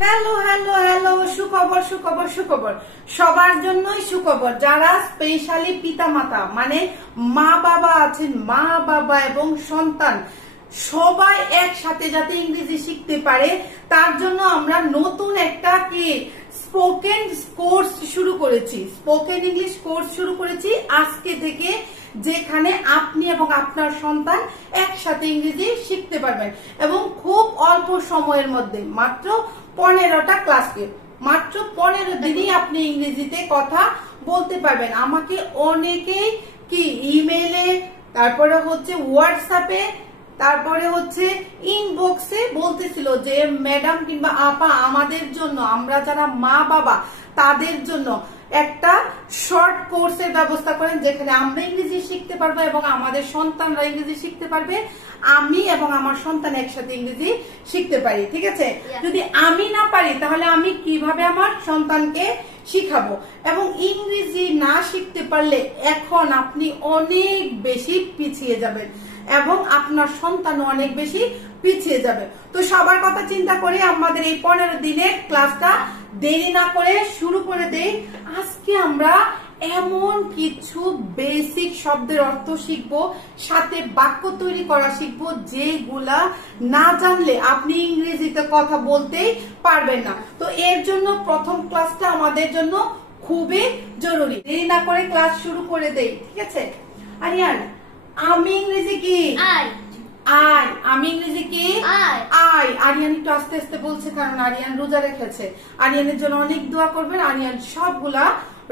Hello hello hello, সুখবর সুখবর সুখবর, সবার জন্যই সুখবর। যারা স্পেশালি পিতামাতা মানে মা বাবা আছেন, মা বাবা এবং সন্তান সবাই একসাথে যাতে ইংরেজি শিখতে পারে তার জন্য আমরা নতুন একটা স্পোকেন কোর্স শুরু করেছি, স্পোকেন ইংলিশ কোর্স শুরু করেছি আজকে থেকে, যেখানে আপনি এবং আপনার সন্তান একসাথে ইংরেজি শিখতে পারবেন এবং খুব অল্প সময়ের মধ্যে, মাত্র 15টা ক্লাসকে, মাত্র 15 দিনই আপনি ইংরেজিতে কথা বলতে পারবেন। আমাকে অনেকেই ইমেইলে, তারপরে হচ্ছে হোয়াটসঅ্যাপে, তারপরে হচ্ছে ইনবক্সে বলতেছিল যে ম্যাডাম কিংবা আপা আমাদের জন্য, আমরা যারা মা বাবা তাদের জন্য একটা শর্ট কোর্সের ব্যবস্থা করেন, যেখানে আমরা ইংরেজি শিখতে পারবো এবং আমাদের সন্তানরা ইংরেজি শিখতে পারবে, আমি এবং আমার সন্তান একসাথে ইংরেজি শিখতে পারি। ঠিক আছে, যদি আমি না পারি তাহলে আমি কিভাবে আমার সন্তানকে শিখাবো? এবং ইংরেজি না শিখতে পারলে এখন আপনি অনেক বেশি পিছিয়ে যাবেন এবং আপনার সন্তানও অনেক বেশি পিছিয়ে যাবে। তো সবার কথা চিন্তা করে আমাদের এই 15 দিনের ক্লাসটা দেরি না করে শুরু করে দেই। আজকে আমরা এমন কিছু বেসিক শব্দের অর্থ শিখবো, সাথে বাক্য তৈরি করা শিখবো, যেগুলা না জানলে আপনি ইংরেজিতে কথা বলতেই পারবেন না। তো এর জন্য প্রথম ক্লাসটা আমাদের জন্য খুবই জরুরি। দেরি না করে ক্লাস শুরু করে দেই, ঠিক আছে? আরিয়ান, আমি ইংরেজি কি? আই। আমি ইংরেজি কি? আই। আরিয়ান একটু আস্তে আস্তে বলছে কারণ আরিয়ান রোজা রেখেছে। আরিয়ানের জন্য অনেক দোয়া করবেন, আরিয়ান সবগুলা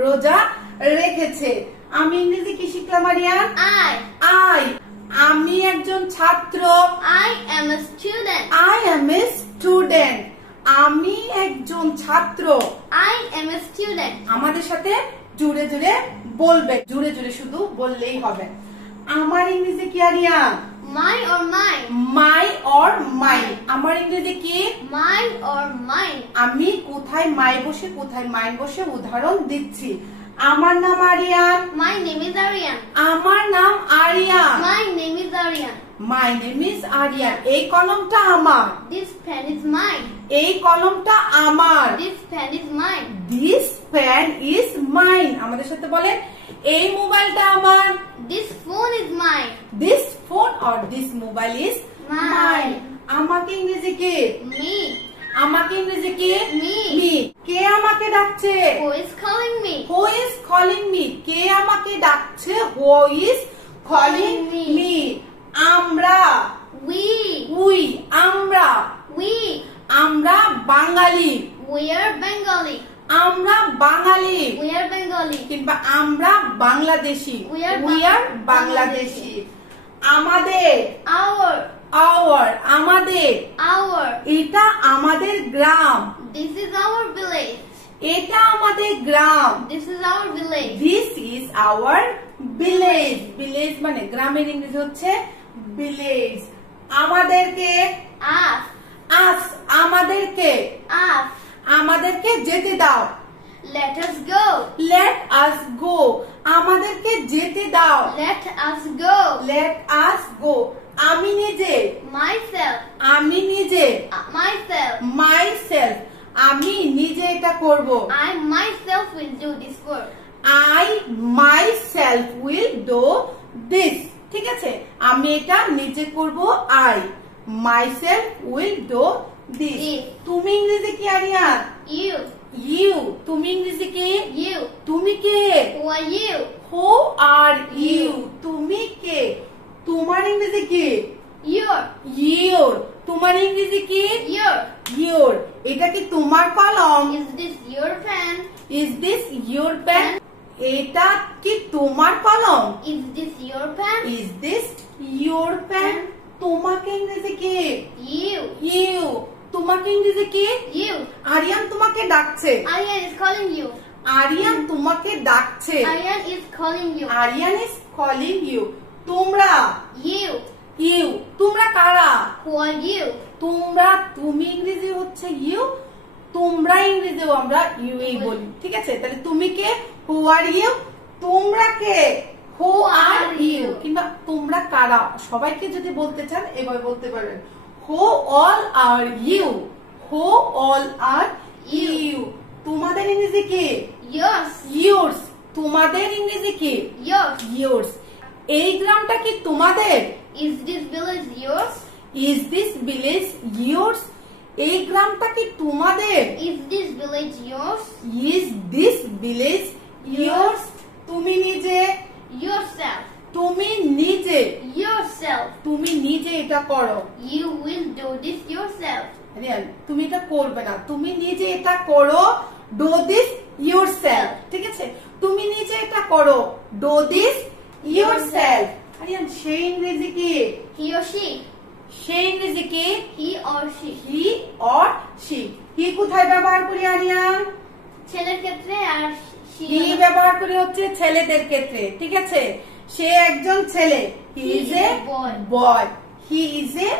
রোজা রেখেছে। আমি ইংরেজি কি শিখলাম আরিয়ান? আই। আমি একজন ছাত্র। I am a student. I am a student. আমি একজন ছাত্র। I am a student. আমাদের সাথে জুড়ে জুড়ে বলবে, জুড়ে জুড়ে শুধু বললেই হবে। আমার ইংরেজি কি Aryan? My or mine? My or mine. আমার ইংরেজি কি? Mine or mine? আমি কোথায় মাই বসে কোথায় মাইন বসে উদাহরণ দিচ্ছি। আমার নাম Aryan. My name is Aryan. আমার নাম Aryan. My name is Aryan. My name is Aryan. এই কলমটা আমার। This pen is mine. এই কলমটা আমার। This pen is mine. This pen is mine. আমাদের সাথে বলেন, এই মোবাইলটা আমার। This phone is mine. This phone or this mobile is Mine. Mine. আমাকে ইংরেজি কি? Me. আমাকে ইংরেজি কি? Me. মি। কে আমাকে ডাকছে? Who is calling me? Who is calling me. কে আমাকে ডাকছে? Who is calling me. আমরা। We. উই। আমরা। We. আমরা বাঙালি। We are Bengali. আমরা বাঙালি We are Bengali. কিংবা আমরা বাংলাদেশি। We are Bangladeshi. আমাদের। Our. আওয়ার। আমাদের। Our. এটা আমাদের গ্রাম। This is our village. এটা আমাদের গ্রাম। This is our village. This is our village. Village মানে গ্রামের ইংরেজি হচ্ছে ভিলেজ। আমাদেরকে। Us. আস। আমাদেরকে। Us. আমাদেরকে যেতে দাও। Let us go. Let us go. আমাদেরকে যেতে দাও। Let us go. Let us go. আমি নিজে। Myself. আমি নিজে। Myself. Myself. আমি নিজে এটা করব। I myself will do this work. I my self will do this. ঠিক আছে, আমি এটা নিজে করব। I my self will do this. This. তুমি ইংরেজি কি আরিয়ান? You. ইউ। তুমি ইংরেজি কি? You. তুমি কে? Who are you? Who are you. তুমি কে? তোমার ইংরেজি কি? Your. ইউর। তোমার ইংরেজি কি? Your. ইউর। এটা কি তোমার কলম? Is this your pen? Is this your pen? এটা কি তোমার কলম? Is this your pen? Is this your pen? তোমাকে ইংরেজি কি? You. ইউ। তোমাকে ইংরেজি কি? You. আরিয়ান তোমাকে ডাকছে। Aryan is calling you. Aryan তোমাকে ডাকছে। Aryan is calling you. Aryan is calling you. তোমরা। You. ইউ। তোমরা কারা? Who are you? তোমরা। তুমি ইংরেজি হচ্ছে ইউ, তোমরা ইংরেজিও আমরা ইউ এই বলি। ঠিক আছে, তাহলে তুমি কে? হু আর ইউ। তোমরা কে? হু আর ইউ। কিংবা তোমরা কারা, সবাইকে যদি বলতে চান এভাবে বলতে পারবেন, who all are you. Who all are you? তোমাদের ইংরেজি কি? Yours. Yours. তোমাদের ইংরেজি কি? Yours. Yours. এই গ্রামটা কি তোমাদের? Is this village yours? Is this village yours? এই গ্রামটা কি তোমাদের? Is this village yours? Is this village yours? তুমি নিজে, Yourself. তুমি নিজে, Yourself. তুমি নিজে এটা করো। You will do this yourself. Riyan, তুমি এটা করবে না, তুমি নিজে এটা করো। Do this yourself. ঠিক আছে, তুমি নিজে এটা করো। Do this yourself. রিয়ান, সেই ইংরেজি কি? He or she. সেই ইংরেজি কি? He or she. He or she. He কোথায় ব্যবহার করি আরিয়ান? ছেলের ক্ষেত্রে আর she হি ব্যবহার করি হচ্ছে ছেলেদের ক্ষেত্রে। ঠিক আছে, সে একজন ছেলে। He is a boy. He is a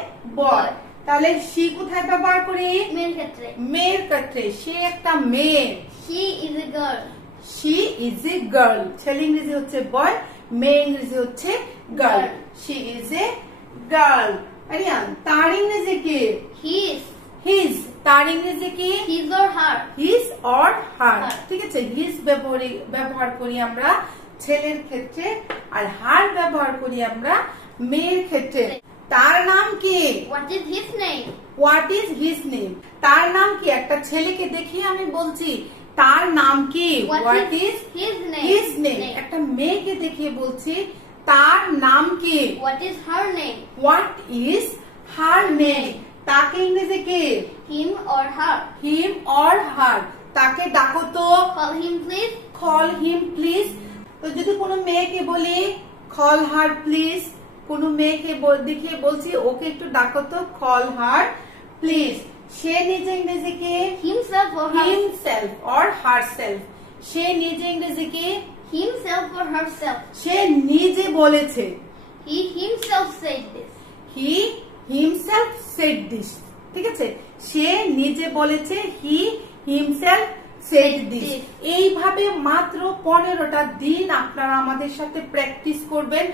boy. তাহলে সি কোথায় ব্যবহার করি? মেয়ের ক্ষেত্রে। মেয়ের ক্ষেত্রে, সে একটা মেয়ে। She is a girl. She is a girl. ছেলে ইংরেজি হচ্ছে বয়, মেয়ে ইংরেজি হচ্ছে girl. She is a girl. Aryan, তার ইংরেজি কি? His. হিজ। তার ইংরেজি কি? His or her. His or her. Her. ঠিক আছে, হিজ ব্যবহার করি আমরা ছেলের ক্ষেত্রে, আর হার ব্যবহার করি আমরা মেয়ের ক্ষেত্রে। তার নাম কি? What is his name? What is his name? তার নাম কি? একটা ছেলেকে দেখিয়ে আমি বলছি তার নাম কি? What is his name? His name. একটা মেয়েকে দেখিয়ে বলছি তার নাম কি? What is her name? What is her name? তাকে ইংরেজি কি? Him or her. Him or her. তাকে ডাকো তো। Call him please. Call him please. তো যদি কোনো মেয়েকে বলি কল হার প্লিজ, কোনো মেয়েকে দেখিয়ে বলছি ওকে একটু ডাকো তো, কল হার প্লিজ। সে নিজে ইংরেজি কি? Himself or her. Himself or herself. সে নিজে ইংরেজি কি? Himself or herself. সে নিজে বলেছে। He himself said this. He himself said this. ঠিক আছে, সে নিজে বলেছে। He himself said this. এইভাবে মাত্র 15টা দিন আপনারা আমাদের সাথে প্র্যাকটিস করবেন।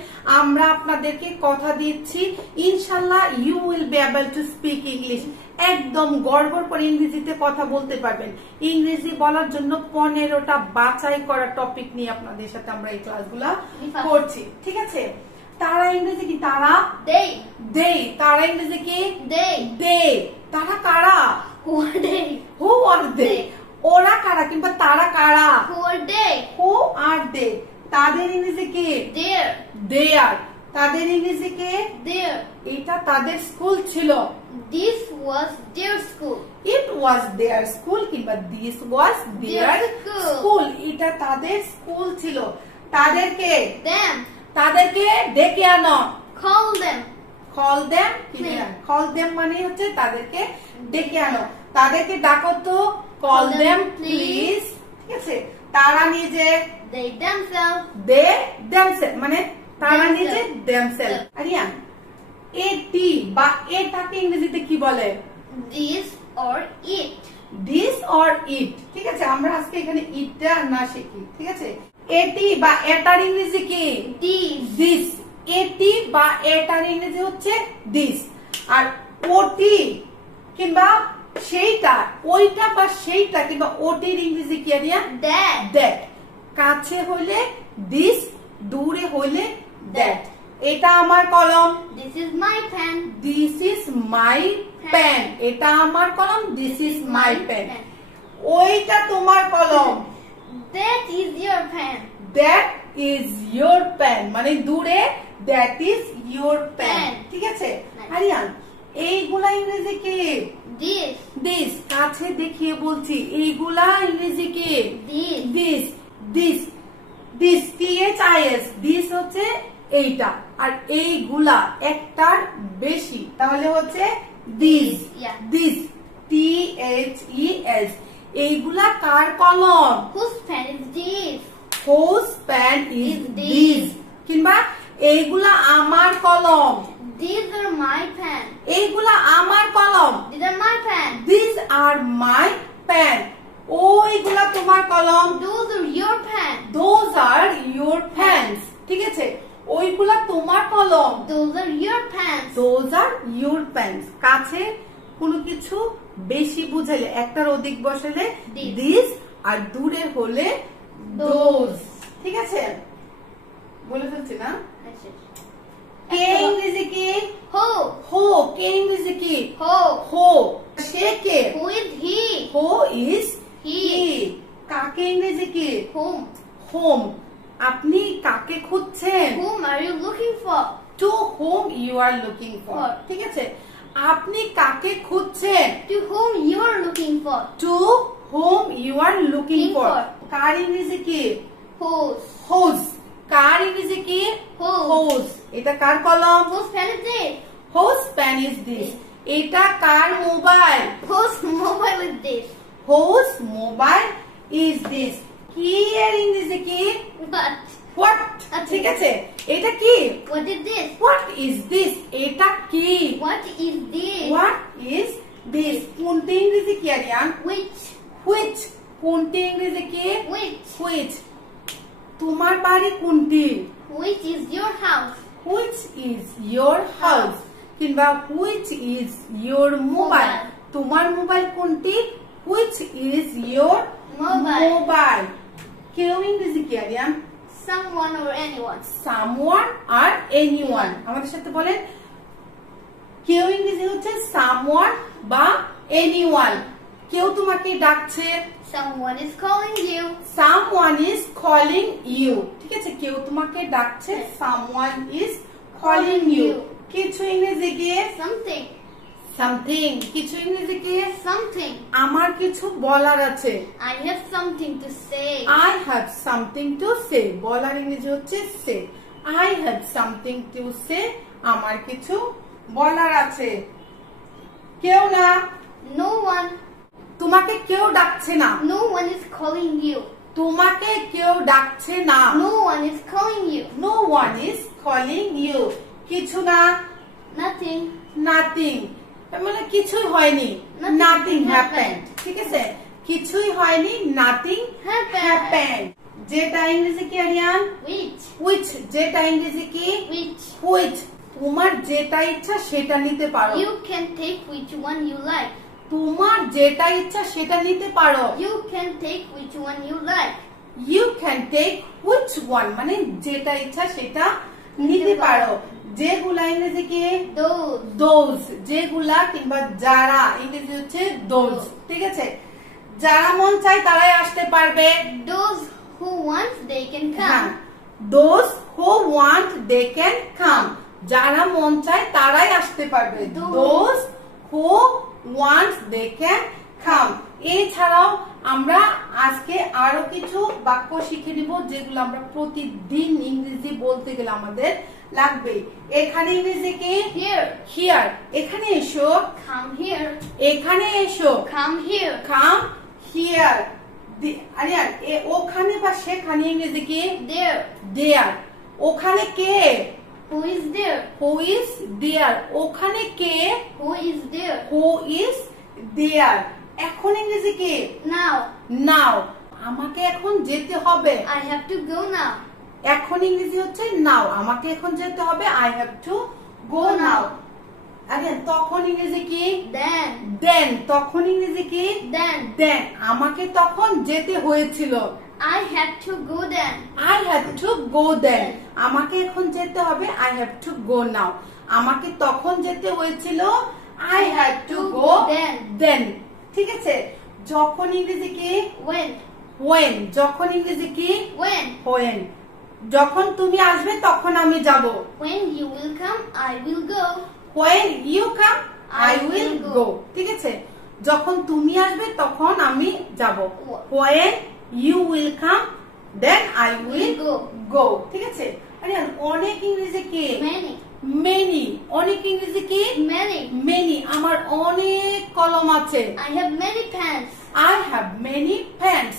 আমরা আপনাদেরকে কথা দিচ্ছি ইনশাল্লাহ you will be able to speak English. একদম গড়গড় করে ইংরেজিতে কথা বলতে পারবেন। ইংরেজি বলার জন্য 15টা বাছাই করা টপিক নিয়ে আপনাদের সাথে আমরা এই ক্লাসগুলা করছি। ঠিক আছে, তারা ইংরেজি কি? তারা They. দে। তারা ইংরেজি কি? They. দে। তারা কারা? Who are they? হু আর দে। ওরা কারা কিংবা তারা কারা? Who are they? হু আর দে। তাদের ইংরেজি কি? There. দে আর। তাদের ইংরেজি কি? There. এটা তাদের স্কুল ছিল। This was their school. It was their school কিংবা this was their school. School. এটা তাদের স্কুল ছিল। তাদেরকে Them. তাদেরকে ডেকে আনো। Call them. Call them. হ্যাঁ। কল দেম মানে হচ্ছে তাদেরকে ডেকে আনো। তাদেরকে ডাকো তো, call Call them them, please. ঠিক আছে, তারা নিজে, They themselves. দে দেমসেলফ মানে তারা Themselves. নিজে দেমসেলফ। আরিয়ান, এটি বা এটাকে ইংরেজিতে কি বলে? This or it. This or it. ঠিক আছে, আমরা আজকে এখানে ইটটা না শিখি। ঠিক আছে, এটি বা এটার ইংরেজি কি? These. দিস। এটি বা এটার ইংরেজি হচ্ছে দিস। আর ওটি কিংবা সেইটা, ওইটা বা সেইটা কিংবা ওটির ইংরেজি কি আরিয়া? That. দ্যাট। কাছে হলে দিস, দূরে হলে দ্যাট। এটা আমার কলম। This is my pen. This is my pen. এটা আমার কলম। This is my pen. ওইটা তোমার কলম। That is your pen. That is your pen মানে দূরে, that is your pen. Pen. ঠিক আছে আরিয়ান, এইগুলা ইংরেজি কি? This. দিস। কাছে দেখিয়ে বলছি এইগুলা ইংরেজি কি? This. This. This this THIS। This হচ্ছে এইটা, আর এইগুলা একটার বেশি তাহলে হচ্ছে দিস। Yeah. This THES। এইগুলা কার কলম? Whose pen is this? Whose pen is Is this? this? কিংবা এইগুলা আমার কলম। These are my pen. এইগুলা আমার কলম। These are my pen. These are my pen. ওইগুলা তোমার কলম। Those are your pen. Those are your pens. ঠিক আছে, ওইগুলা তোমার কলম। Those are your pens. Those are your pens. কাছে কোনো কিছু বেশি বুঝালে একটার অধিক বসালে This. দিস, আর দূরে হলে দোজ। ঠিক আছে, বলে ফেলছি না? কে ইংরেজি কি? Who? হো। কে ইংরেজি কি? Who? হো। সে কে? Who is he? Who is He. He. কাকে ইংরেজি কি? Whom? হোম। আপনি কাকে খুঁজছেন? Whom are you looking for? To whom you are looking for. For. ঠিক আছে, আপনি কাকে খুঁজছেন? To whom you are looking for? To whom you are looking Looking for. for. কার ইংরেজি কি? Whose? হোজ। কার ইংরেজি কি? Whose? হোজ। এটা কার কলম? Whose pen is this? Whose pen is this. এটা কার mobile? Whose mobile is this? Whose mobile is this. কি এর ইংরেজি কি? What? হোয়াট। ঠিক আছে, এটা কি? What is this? What is this. এটা কি? What is this? What is this. কোনটি ইংরেজি কি আরিয়ান? Which? হুইচ। কোনটি ইংরেজি কি? Which? হুইচ। তোমার বাড়ি কোনটি? Which is your house? Which is your house, কিংবা which is your mobile. Mobile. তোমার মোবাইল কোনটি? Which is your Mobile. Mobile. কেউ ইংরেজি কি Aryan? Someone or anyone. Someone or anyone. আমাদের সাথে বলেন, কেউ ইংরেজি হচ্ছে সামওয়ান বা এনিওয়ান। কেউ তোমাকে ডাকছে, Someone is calling you. someone is calling you। ঠিক আছে, কেউ তোমাকে ডাকছে, someone is calling you। কিছু ইংরেজি কি? Something. something। কিছু ইংরেজি কি? Something. আমার কিছু বলার আছে, I have something to say. I have something to say। বলার ইংরেজি হচ্ছে say। I have something to say। আমার কিছু বলার আছে। কেউ না। No one. তোমাকে কেউ ডাকছে না। No one is calling you. তোমাকে কেউ ডাকছে না। No one is calling you. No one is calling you। কিছু না। Nothing. nothing। মানে কিছুই হয়নি। Nothing nothing happened. happened। ঠিক আছে, কিছুই হয়নি, nothing Happened. happened। যেটা ইংরেজি কি আরিয়ান? Which? which। যেটা ইংরেজি কি? Which? which। তোমার যেটা ইচ্ছা সেটা নিতে পারো। You can take which one you like. তোমার যেটা ইচ্ছা সেটা নিতে পারো। You can take which one you like. You can take which one, মানে যেটা ইচ্ছা সেটা নিতে পারো। যেগুলা ইংরেজি কি? Those. those। যেগুলা কিংবা যারা ইংরেজি হচ্ছে those। ঠিক আছে, যারা মন চায় তারাই আসতে পারবে। Those who want, they can হ্যাঁ, come. those who want they can come। যারা মন চায় তারাই আসতে পারবে। those who want they can come। এছাড়াও আমরা আজকে আরো কিছু বাক্য শিখে নিব, যেগুলো আমরা প্রতিদিন ইংরেজি বলতে গেলে আমাদের লাগবে। এখানে ইংরেজি কি? Here. হিয়ার। এখানে এসো। Come here. এখানে এসো। Come here. Come here. Aryan, ওখানে বা সেখানে ইংরেজি কি? There. দেয়ার। ওখানে কে? Who is there? Who is there. ওখানে কে? Who is there? Who is there. এখন ইংরেজি কি? Now. নাও। আমাকে এখন যেতে হবে। I have to go now. এখন ইংরেজি হচ্ছে নাও। আমাকে এখন যেতে হবে, আই হ্যাভ টু গো নাও। আরে তখন ইংরেজি কি? Then. দেন। তখন ইংরেজি কি? Then. দেন। আমাকে তখন যেতে হয়েছিল, I had to go then. I had to go then। আমাকে এখন যেতে হবে, I have to go now। আমাকে তখন যেতে হয়েছিল, I had to go then। ঠিক আছে, যখন ইংরেজি কি? When. when। যখন ইংরেজি কি? When. when। যখন তুমি আসবে তখন আমি যাব। When you will come, I will go. when you come I I will will go। go। ঠিক আছে, যখন তুমি আসবে তখন আমি যাব। What? when you will come then I will Will go। go। ঠিক আছে, আরে অনেক ইংরেজি কি? Many. many। অনেক ইংরেজি কি? Many. many। আমার অনেক কলম আছে। I have many pens. I have many pens।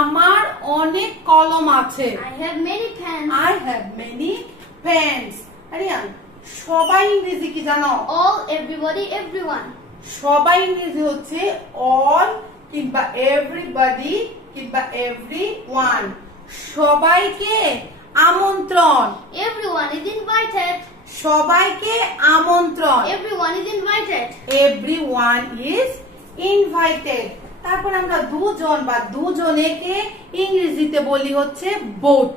আমার অনেক কলম আছে। I have many pens. I have many pens। Aryan, সবাই ইংরেজি কি জানো? All, everybody, everyone. সবাই ইংরেজি হচ্ছে all কিংবা everybody কিংবা everyone। সবাইকে আমন্ত্রণ। Everyone is invited. সবাইকে আমন্ত্রণ। Everyone is invited. everyone is invited. তারপর আমরা দুজন বা দুজনেকে ইংরেজিতে বলি হচ্ছে বোথ।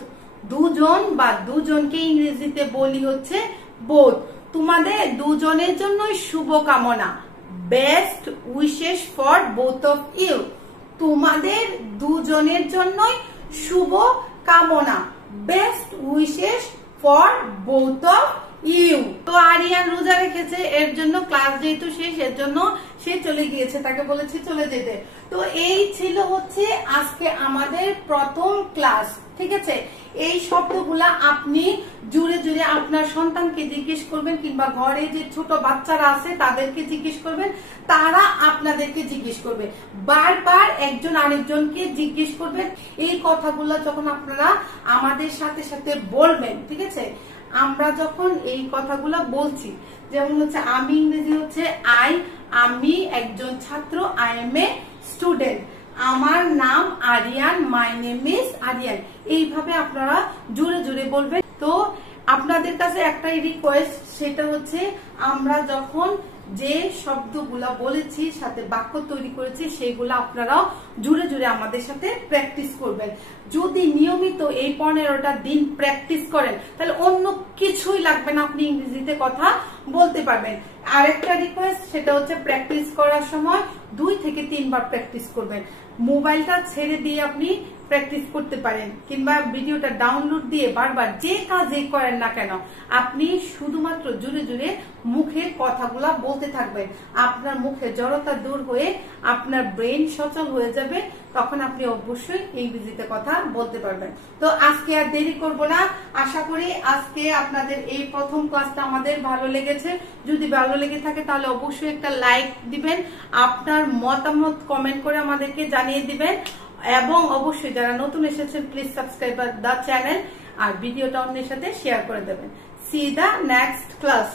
দুজন বা দুজনকে ইংরেজিতে বলি হচ্ছে বোথ। তোমাদের দুজনের জন্যই শুভকামনা, best wishes for both of you. তোমাদের দুজনের জন্যই শুভ কামনা, best wishes for both of you. তো আরিয়ান রোজা রেখেছে, এর জন্য ক্লাস যেহেতু শেষ, এর জন্য সে চলে গিয়েছে, তাকে বলেছি চলে যেতে। তো এই ছিল হচ্ছে আজকে আমাদের প্রথম ক্লাস, ঠিক আছে। এই শব্দগুলা আপনি জুড়ে জুড়ে আপনার সন্তানকে জিজ্ঞেস করবেন, কিংবা ঘরে যে ছোট বাচ্চারা আছে তাদেরকে জিজ্ঞেস করবেন, তারা আপনাদেরকে জিজ্ঞেস করবে। বারবার একজন আরেকজনকে জিজ্ঞেস করবেন। এই কথাগুলো যখন আপনারা আমাদের সাথে সাথে বলবেন, ঠিক আছে। আমরা যখন এই কথাগুলো বলছি, যেমন হচ্ছে আমি ইংরেজি হচ্ছে আই, আমি একজন ছাত্র, আই এম এ স্টুডেন্ট, আমার নাম Aryan, my name is Aryan. এইভাবে আপনারা জুড়ে জুড়ে বলবেন। তো আপনাদের কাছে একটাই রিকোয়েস্ট, সেটা হচ্ছে আমরা যখন যে শব্দগুলা বলেছি, সাথে বাক্য তৈরি করেছি, সেগুলো আপনারাও জুড়ে জুড়ে আমাদের সাথে প্র্যাকটিস করবেন। যদি নিয়মিত এই 15টা দিন প্র্যাকটিস করেন, তাহলে অন্য কিছুই লাগবে না, আপনি ইংরেজিতে কথা বলতে পারবেন। আরেকটা রিকোয়েস্ট, সেটা হচ্ছে প্র্যাকটিস করার সময় 2 থেকে 3 বার প্র্যাকটিস করবেন। মোবাইলটা ছেড়ে দিয়ে আপনি প্র্যাকটিস করতে পারেন, কিংবা ভিডিওটা ডাউনলোড দিয়ে বারবার যে কাজে করেন না কেন, আপনি শুধুমাত্র জুড়ে জুড়ে মুখের কথাগুলা বলতে থাকবেন। আপনার মুখে জড়তা দূর হয়ে আপনার ব্রেন সচল হয়ে যাবে, তখন আপনি অবশ্যই ইংরেজিতে কথা বলতে পারবেন। তো আজকে আর দেরি করব না, আশা করি আজকে আপনাদের এই প্রথম ক্লাসটা আমাদের ভালো লেগেছে। যদি ভালো লেগে থাকে তাহলে অবশ্যই একটা লাইক দিবেন, আপনার মতামত কমেন্ট করে আমাদেরকে জানিয়ে দিবেন, এবং অবশ্যই যারা নতুন এসেছেন প্লিজ সাবস্ক্রাইব দ্য চ্যানেল, আর ভিডিওটা অন্যের সাথে শেয়ার করে দেবেন। C the next class.